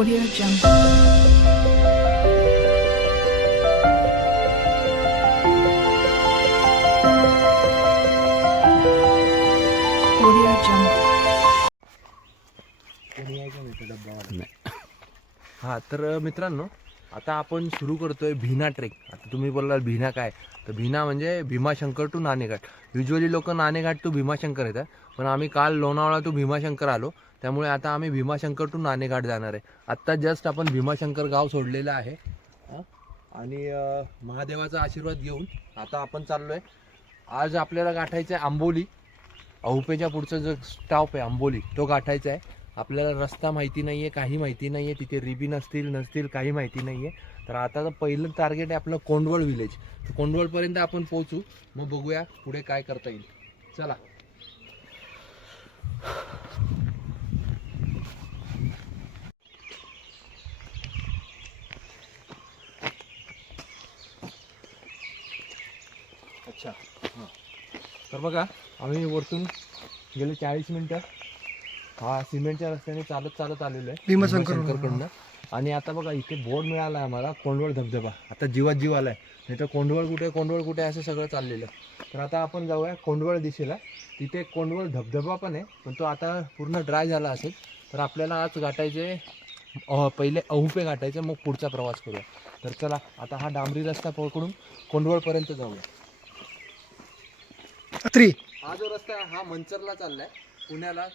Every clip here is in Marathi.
Audio Jungle. हा तर मित्रांनो आता आपण सुरू करतोय भीना ट्रेक आता तुम्ही बोलाल भीना काय? तर भीना म्हणजे भीमाशंकर टू नाणेघाट. युजली लोक नाणेघाट टू भीमाशंकर येतात. पण आम्ही काल लोणावळा टू भीमाशंकर आलो. त्यामुळे आता आम्ही भीमाशंकर टू नाणेघाट जाणार आहे. आत्ता जस्ट आपण भीमाशंकर गाव सोडलेलं आहे. आणि महादेवाचा आशीर्वाद घेऊन आता आपण चाललो आहे आज आपल्याला गाठायचं आहे आंबोली. अहुपेच्या पुढचं जो स्टॉप आहे आंबोली तो गाठायचा आहे आपल्याला रस्ता माहिती नाही आहे काही माहिती नाही आहे तिथे रिबीन असतील नसतील काही माहिती नाही आहे तर आता पहिलं टार्गेट आहे आपलं कोंडवळ विलेज कोंडवळपर्यंत आपण पोहोचू. मग बघूया पुढे काय करता येईल. चला. अच्छा. हां. तर बघा आम्ही वरतून गेले चाळीस मिनटं. हा सिमेंटच्या रस्त्याने चालत चालत आलेलो आहे. भीमाशंकरकडनं. आणि आता बघा इथे बोर्ड मिळाला आहे आम्हाला कोंडवळ धबधबा. आता जीवात जीव आलाय. नाही तर कोंडवळ कुठे कोंडवळ कुठे असं सगळं चाललेलं. तर आता आपण जाऊया कोंडवळ दिशेला. तिथे कोंडवळ धबधबा पण आहे पण तो आता पूर्ण ड्राय झाला असेल. तर आपल्याला आज गाठायचे पहिले अहुपे गाठायचे मग पुढचा प्रवास करूया. तर चला आता हा डांबरी रस्ता पकडून कोंडवळपर्यंत जाऊया. थ्री हा जो रस्ता आहे हा मंचरला चाललाय पुण्याला.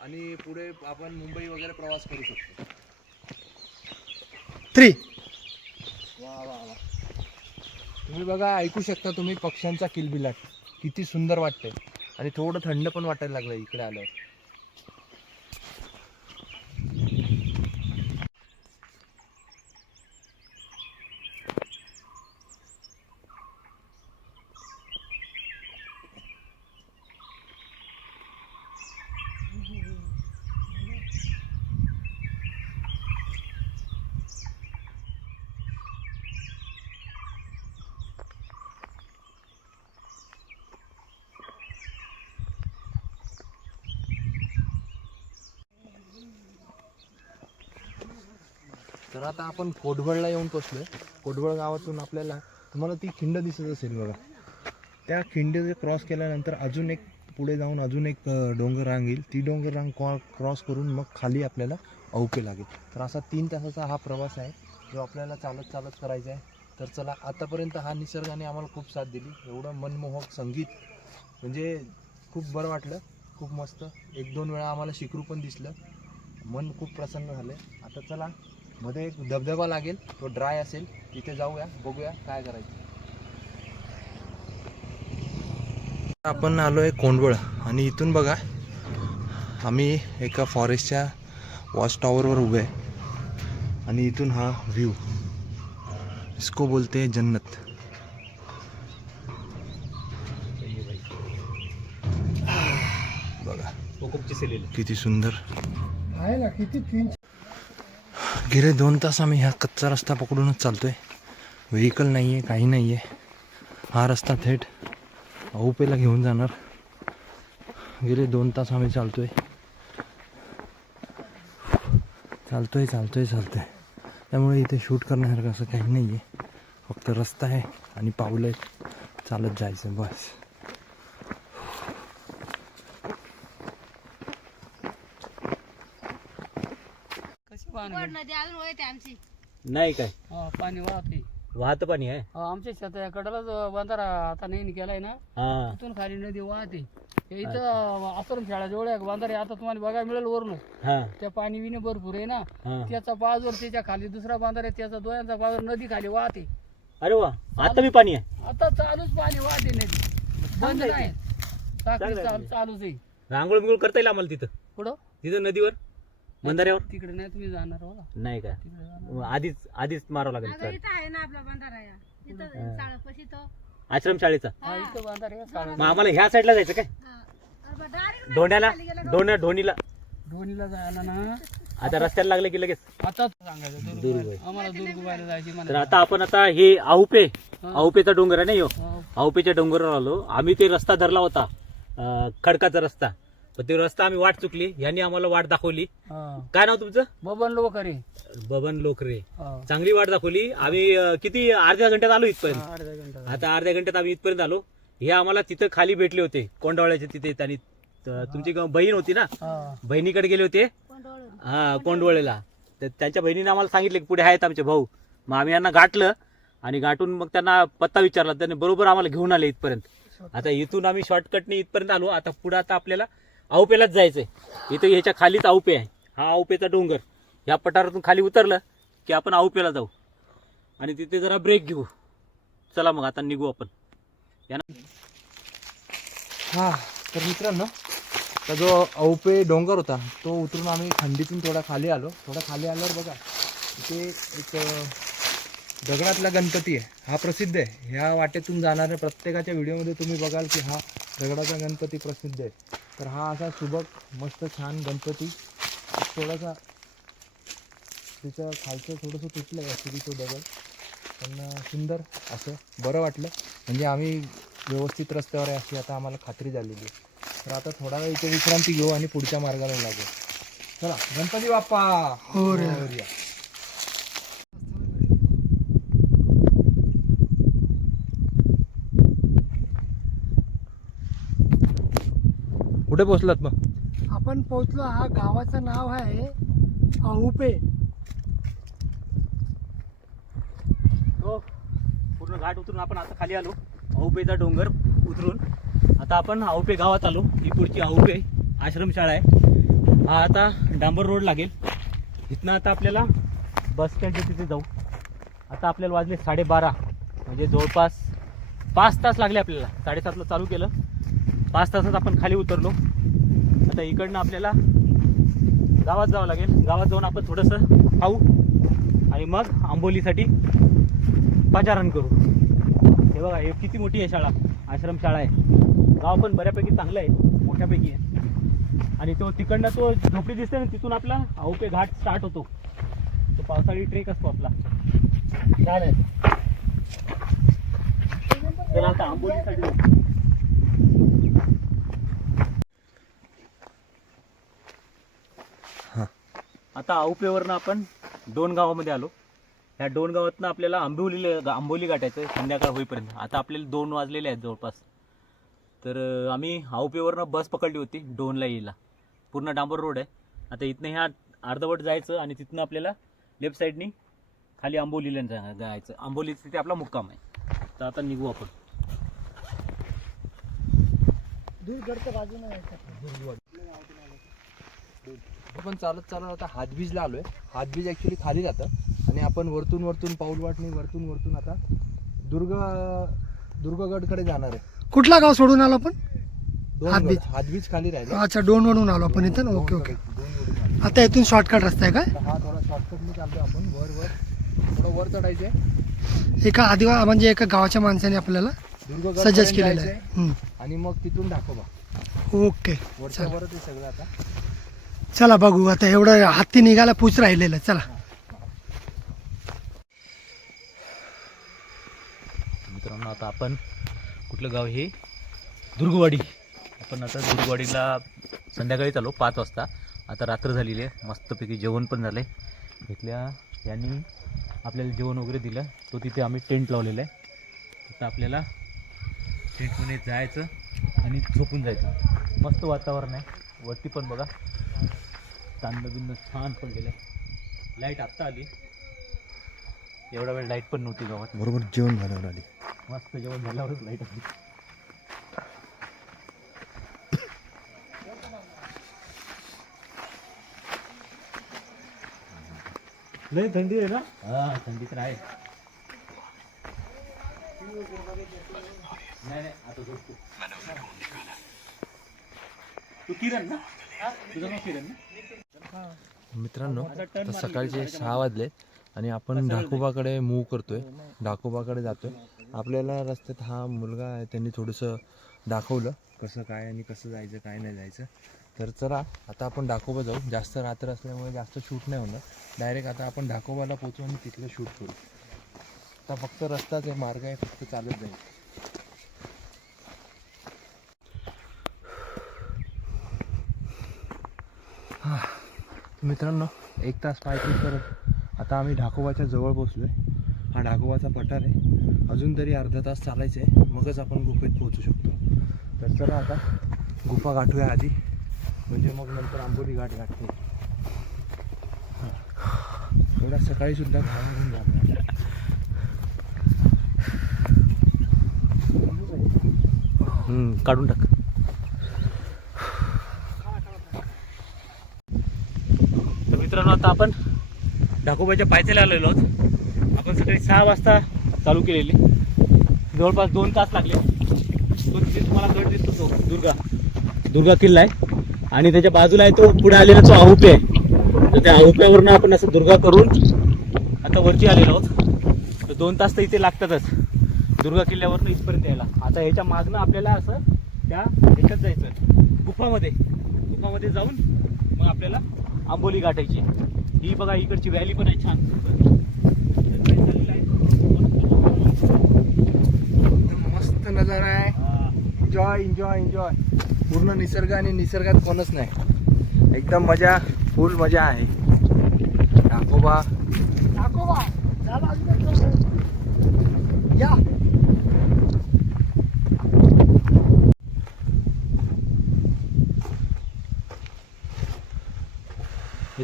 आणि पुढे आपण मुंबई वगैरे प्रवास करू शकतो. थ्री वा वा वा. तुम्ही बघा ऐकू शकता तुम्ही पक्ष्यांचा किलबिलाट. किती सुंदर वाटते आणि थोडं थंड पण वाटायला लागलं इकडे आल्यावर. तर आता आपण कोटबळला येऊन पोचलोय. कोटबळ गावातून आपल्याला तुम्हाला ती खिंड दिसत असेल बघा. त्या खिंड क्रॉस केल्यानंतर अजून एक पुढे जाऊन अजून एक डोंगर रांग येईल. ती डोंगर रांग क्रॉस करून मग खाली आपल्याला अवके लागेल. तर असा तीन तासाचा हा प्रवास आहे. जो आपल्याला चालत चालत करायचा आहे. तर चला आतापर्यंत हा निसर्गाने आम्हाला खूप साथ दिली. एवढं मनमोहक संगीत म्हणजे खूप बरं वाटलं. खूप मस्त. एक दोन वेळा आम्हाला शिकरू पण दिसलं. मन खूप प्रसन्न झालं आता चला मध्ये एक धबधबा लागेल तो ड्राय असेल. तिथे जाऊया बघूया काय करायचं. आपण आलो आहे कोंडवळ आणि इथून बघा आम्ही एका फॉरेस्टच्या वॉच टॉवरवर उभे आहे. आणि इथून हा व्ह्यू इसको बोलते हैं जन्नत. बघा किती सुंदर. आहे ना किती तीन गेले दोन तास आम्ही ह्या कच्चा रस्ता पकडूनच चालतोय. व्हेकल नाही आहे काही नाही आहे हा रस्ता थेट औपेला घेऊन जाणार. गेले दोन तास आम्ही चालतोय. चालतोय चालतोय चालतोय. त्यामुळे इथे शूट करण्यासारखं असं काही नाही आहे फक्त रस्ता आहे आणि पावलं आहेत चालत जायचं बस. पाणी. वर नदी अजून वळते आमची. नाही काय? हा, पाणी वाहते. वाहत पाणी आहे? हा, आमच्या शेता कडेला जो बंधारा आता नाही केलाय ना हा. तिथून खाली नदी वाहते. हे इथं आश्रम शाळा जवळ आहे बंधारे आता तुम्हाला बघायला मिळेल वरून. हा. त्या पाणी विणे भरपूर आहे ना. हा. त्याचा बाजूवर त्याच्याखाली दुसरा बांधार आहे. त्याचा दोयांचा बाजूर नदी खाली वाहते. अरे वा आता मी पाणी आहे? आता चालूच पाणी वाहते नदी. बंद नाही. साखळी. चालू चालूच आहे. रांगोळ बिंगोळ करता येईल आम्हाला तिथं? कुठं? तिथं नदीवर? बंधाऱ्यावर? तिकडे नाही तुम्ही जाणार हो. नाही तिकडे जाणार मग आधीच आधीच मारावं लागेल. इथं आहे ना आपला बंधारा या इथं शाळापाशी तो. आश्रम शाळेचा? हा इथं बांधार आहे शाळा मग आम्हाला ह्या साईडला जायचं काय? डायरेक्ट दोन धोनीला. दोन्हीला जायला ना. आता रस्त्याला लागले की लगेच? आता सांगायचं. आम्हाला जायची तर म्हणा आता आपण आता हे आहुपे हा. आहुपेचा डोंगर आहे ना ह्यो हा. आहुपेच्या डोंगरावर आलो. आम्ही ते रस्ता धरला होता अं, खडकाचा रस्ता. पण ते रस्ता आम्ही वाट चुकली यांनी आम्हाला वाट दाखवली. हा. काय नाव तुमचं? बबन लोकरी. बबन लोकरे. हा. चांगली वाट दाखवली. आम्ही अं, किती अर्ध्या घंट्यात आलो इथपर्यंत. अर्धा घंटा आता अर्ध्या घंट्यात आम्ही इथपर्यंत आलो. हे आम्हाला तिथं खाली भेटले होते कोंडावळ्याच्या तिथे त्यांनी त- तुमची ग- बहीण होती ना? हा. बहिणीकडे गेले होते. हा कोंडवळेला तर त्यांच्या बहिणीने आम्हाला सांगितले की पुढे आहेत आमचे भाऊ. मग आम्ही यांना गाठलं आणि गाठून मग त्यांना पत्ता विचारला. त्यांनी बरोबर आम्हाला घेऊन आले इथपर्यंत. आता इथून आम्ही शॉर्टकटने इथपर्यंत आलो. आता पुढे आता आपल्याला औपेलाच जायचंय. इथं ह्याच्या खालीच आवपे आहे. हा आवपेचा डोंगर. ह्या पठारातून खाली उतरलं की आपण आवपेला जाऊ. आणि तिथे जरा ब्रेक घेऊ. चला मग आता निघू आपण. या हा तर मित्रांनो तर जो औपे डोंगर होता तो उतरून आम्ही खंडीतून थोडा खाली आलो. थोडा खाली आल्यावर बघा इथे एक दगडातला गणपती आहे. हा प्रसिद्ध आहे. ह्या वाटेतून जाणाऱ्या प्रत्येकाच्या व्हिडिओमध्ये तुम्ही बघाल की हा दगडाचा गणपती प्रसिद्ध आहे. तर हा असा सुबक मस्त छान गणपती. थोडासा तिचं खालचं थोडंसं तुटलं आहे ॲक्च्युली दगड पण सुंदर असं. बरं वाटलं. म्हणजे आम्ही व्यवस्थित रस्त्यावर आहे अशी आता आम्हाला खात्री झालेली आहे. तर आता थोडा वेळ इथे विश्रांती घेऊ आणि पुढच्या मार्गाला लागू. चला गणपती बाप्पा! हो कुठे पोहोचलात मग? आपण पोहोचलो हा गावाचं नाव आहे अहुपे. तो पूर्ण घाट उतरून आपण आता खाली आलो औपेचा डोंगर उतरून. आता आपण औपे गावात आलो ही पुढची औपे आश्रमशाळा आहे. हा आता डांबर रोड लागेल. इथनं आता आपल्याला बस स्टँडच्या तिथे जाऊ. आता आपल्याला वाजले साडेबारा म्हणजे जवळपास पाच तास लागले आपल्याला. साडेसातला चालू केलं. पाच तासात आपण खाली उतरलो. आता इकडनं आपल्याला गावात जावं लागेल. गावात जाऊन आपण थोडंसं खाऊ आणि मग आंबोलीसाठी पाचारण करू. हे बघा हे किती मोठी आहे शाळा. आश्रमशाळा आहे. गाव पण बऱ्यापैकी चांगलं आहे. मोठ्यापैकी आहे. आणि तो तिकडनं तो झोपडी दिसते ना तिथून आपला आऊपे घाट स्टार्ट होतो. तो पावसाळी ट्रेक असतो आपला. छान आहे. चला आता आंबोलीसाठी आता आऊपेवरनं आपण दोन गावामध्ये आलो. ह्या दोन गावातनं आपल्याला आंबोली आंबोली गाठायचं आहे संध्याकाळ होईपर्यंत. आता आपल्याला दोन वाजलेले आहेत जवळपास. तर आम्ही आऊपेवरनं बस पकडली होती दोनला यायला. पूर्ण डांबर रोड आहे. आता इथनं ह्या अर्धवट जायचं आणि तिथनं आपल्याला लेफ्ट साईडनी खाली आंबोलीला जायचं. आंबोली तिथे आपला मुक्काम आहे. तर आता निघू आपण. दूरगडच्या बाजूला आपण चालत चालत आता हातबीजला आलोय. हातबीज ॲक्च्युली खाली जातं. आणि आपण वरतून वरतून पाऊल वाटणी वरतून वरतून आता दुर्ग दुर्गगडकडे जाणार आहे. कुठला गाव सोडून आलो आपण? दोन हातबीज. गड. हातबीज खाली राहिले. अच्छा दोन वडून आलो आपण इथं? Okay okay. आता इथून शॉर्टकट रस्ता आहे काय हा थोडा शॉर्टकटने चालतो आपण. वर वर. थोडं वर चढायचंय. एका आदिवा म्हणजे एका गावाच्या माणसाने आपल्याला दुर्गगड सजेस्ट केलेलं आहे. आणि मग तिथून दाखवा ओके. वरच्या चला वरच आहे सगळं आता. चला बघू आता एवढं हत्ती निघाला पूच राहिलेलं चला. मित्रांनो आता आपण कुठलं गाव हे? दुर्गवाडी. आपण आता दुर्गवाडीला संध्याकाळी चालू पाच वाजता. आता रात्र झालेली आहे मस्तपैकी जेवण पण झालं आहे इथल्या यांनी आपल्याला जेवण वगैरे दिलं तो तिथे आम्ही टेंट लावलेला आहे. आता आपल्याला टेंटमध्ये जायचं आणि झोपून जायचं. मस्त वातावरण आहे. वरती पण बघा. तांदळ बिंद छान पण गेलं. लाइट आत्ता आली. एवढा वेळ लाइट पण नव्हती गावात. बरोबर जेवण झाल्यावर आली. मस्त जेवण झाल्यावरच लाइट आली. लय थंडी आहे ना? हा थंडी तर आहे. नाही नाही आता झोपतो. तू किरण ना? तुझं नाव किरण ना? मित्रांनो आता सकाळचे सहा वाजले आणि आपण ढाकोबाकडे मूव करतोय. ढाकोबाकडे जातोय. आपल्याला रस्त्यात हा मुलगा आहे त्यांनी थोडंसं दाखवलं कसं काय आणि कसं जायचं काय नाही जायचं. तर चला आता आपण ढाकोबा जाऊ. जास्त रात्र असल्यामुळे जास्त शूट नाही होणार. डायरेक्ट आता आपण ढाकोबाला पोचू आणि तिथलं शूट करू. आता फक्त रस्ताच आहे मार्ग आहे फक्त चालत जाईल मित्रांनो एक तास पायपीट करत आता आम्ही ढाकोबाच्या जवळ पोचलो आहे हा ढाकोबाचा पठार आहे. अजून तरी अर्धा तास चालायचं आहे मगच आपण गुफेत पोहोचू शकतो. तर चला आता गुफा गाठूया आधी. म्हणजे मग नंतर आंबोली घाट गाठते. एवढ्या सकाळी सुद्धा खावा घेऊन जाणार काढून टाक. मित्रांनो आता आपण ढाकोबाच्या पायथ्याला आलेलो आहोत. आपण सकाळी सहा वाजता चालू केलेली. जवळपास दोन तास लागले. तो तिथे तुम्हाला गड दिसतो तो दुर्गा. दुर्गा किल्ला आहे. आणि त्याच्या बाजूला आहे तो पुढे आलेला तो आहुपे आहे. तर त्या आहुप्यावरनं आपण असं दुर्गा करून आता वरती आलेलो आहोत. तर दोन तास तर इथे लागतातच. दुर्गा किल्ल्यावरनं इथपर्यंत यायला. आता ह्याच्या मागनं आपल्याला असं त्या ह्याच्यात जायचं गुफामध्ये. गुफामध्ये जाऊन मग आपल्याला आंबोली गाठायची. ही बघा इकडची व्हॅली पण आहे छान. एकदम मस्त नजारा आहे. एन्जॉय एन्जॉय एन्जॉय पूर्ण निसर्ग आणि निसर्गात कोणच नाही. एकदम मजा फुल मजा आहे. एक प्रश्न. या.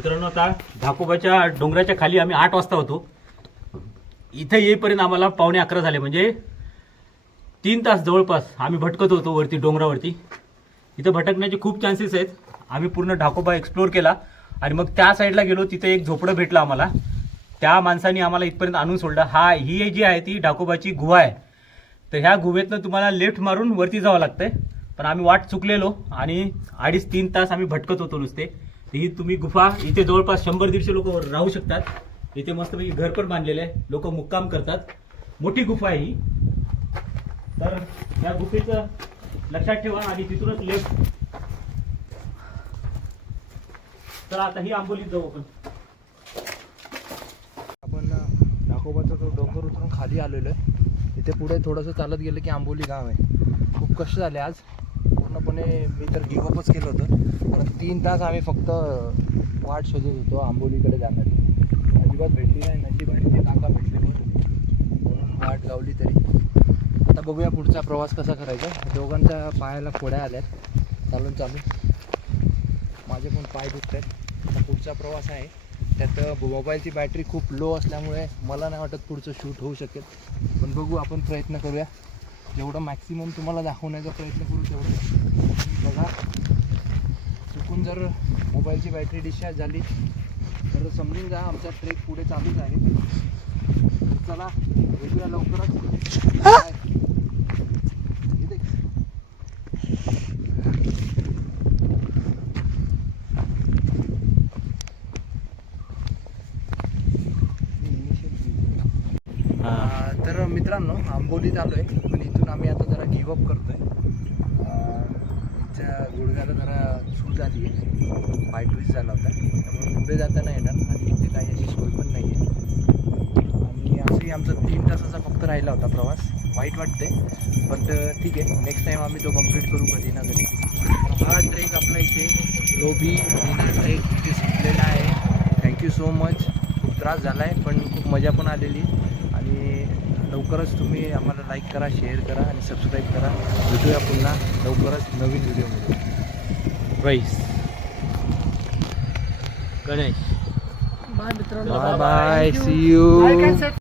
मित्रांनो आता ढाकोबाच्या डोंगराच्या खाली आम्ही आठ वाजता होतो. इथे येईपर्यंत आम्हाला पावणे अकरा झाले. म्हणजे तीन तास जवळपास आम्ही भटकत होतो वरती डोंगरावरती. इथं भटकण्याचे खूप चान्सेस आहेत. आम्ही पूर्ण ढाकोबा एक्सप्लोर केला. आणि मग त्या साईडला गेलो. तिथे एक झोपडं भेटलं आम्हाला. त्या माणसाने आम्हाला इथपर्यंत आणून सोडलं. हा ही जी आहे ती ढाकोबाची गुहा आहे. तर ह्या गुहेतनं तुम्हाला लेफ्ट मारून वरती जावं लागतंय. पण आम्ही वाट चुकलेलो आणि अडीच तीन तास आम्ही भटकत होतो नुसते. ही तुम्ही गुफा इथे जवळपास शंभर दीडशे लोक राहू शकतात. इथे मस्तपैकी घर पण बांधलेले आहे. लोक मुक्काम करतात. मोठी गुफा आहे ही. तर या गुफेचं लक्षात ठेवा आणि तिथूनच लेफ्ट तर आता ही आंबोलीत जाऊ आपण. आपण नाकोबाचा तो डोंगर उतरून खाली आलेलो आहे. इथे पुढे थोडंसं चालत गेलं की आंबोली गाव आहे. खूप कष्ट झाले आज. पूर्णपणे मी तर गिवअपच केलं होतं. कारण तीन तास आम्ही फक्त वाट शोधत होतो आंबोलीकडे जाणारी. अजिबात भेटली नाही नशिबाने ती काका भेटली म्हणून. वाट गावली तरी. आता बघूया पुढचा प्रवास कसा करायचा. दोघांच्या पायाला फोड्या आल्यात. चालून चालून माझे पण पाय दुखत आहेत आता पुढचा प्रवास आहे. त्यात मोबाईलची बॅटरी खूप लो असल्यामुळे मला नाही वाटत पुढचं शूट होऊ शकेल. पण बघू आपण प्रयत्न करूया. जेवढं मॅक्सिमम तुम्हाला दाखवण्याचा प्रयत्न करू तेवढं. बघा. चुकून जर मोबाईलची बॅटरी डिस्चार्ज झाली तर समजून जा आमचा ट्रेक पुढे चालूच आहे. तर चला भेटूया लवकरच. तर मित्रांनो आंबोलीत आलो आहे पण इथून आम्ही आता जरा गिवअप करतोय. आमच्या गुडघ्याला जरा सूज झाली आहे. पाय ट्विस्ट झाला होता. त्यामुळे पुढे जाता नाही येणार आणि इथे काही अशी सोय पण नाही आहे आणि असंही आमचा तीन तासाचा फक्त राहिला होता प्रवास. वाईट वाटते बट ठीक आहे. नेक्स्ट टाईम आम्ही तो कंप्लीट करू कधी ना कधी. हा ट्रेक आपला इथे लोबी ट्रेक इथे संपलेला आहे. थँक्यू सो मच खूप त्रास झाला आहे पण खूप मजा पण आलेली. आहे लवकरच तुम्ही आम्हाला लाईक करा शेअर करा आणि सबस्क्राईब करा. भेटूया पुन्हा लवकरच नवीन व्हिडिओमध्ये राईस गणेश. बाय मित्रांनो. Bye bye see you.